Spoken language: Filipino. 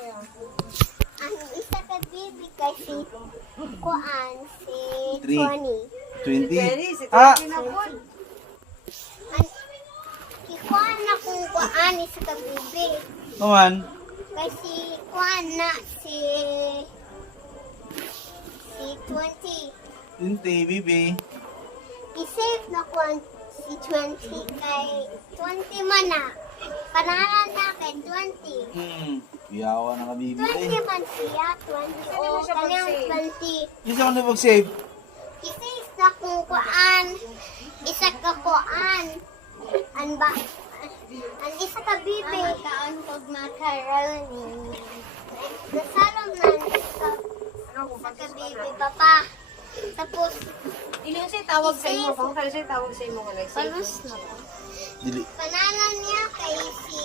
Ang isa ka bibi kasi kuan si Three. 20. 20. Ah! Ang ikuan na kung kuan isa ka bibi. Naman. Kasi kuan na si 20. 20, bibi. I-save na kuan si 20 kay 20 man na. Panalan na kay 20. Iyawa na ka, bibi. 20 man siya, 20 o kanyang 20. Isa ko na mag-save. I-save na kung kuan. Isa ka kuan. An ba? Ang isa ka bibi. Kaan kog macaroni. Nasalom na isa ka bibi, papa. Tapos, Ilan siya tawag sa imo? Kung kaya siya tawag sa imo, palos na. Dili. Panalan niya kay si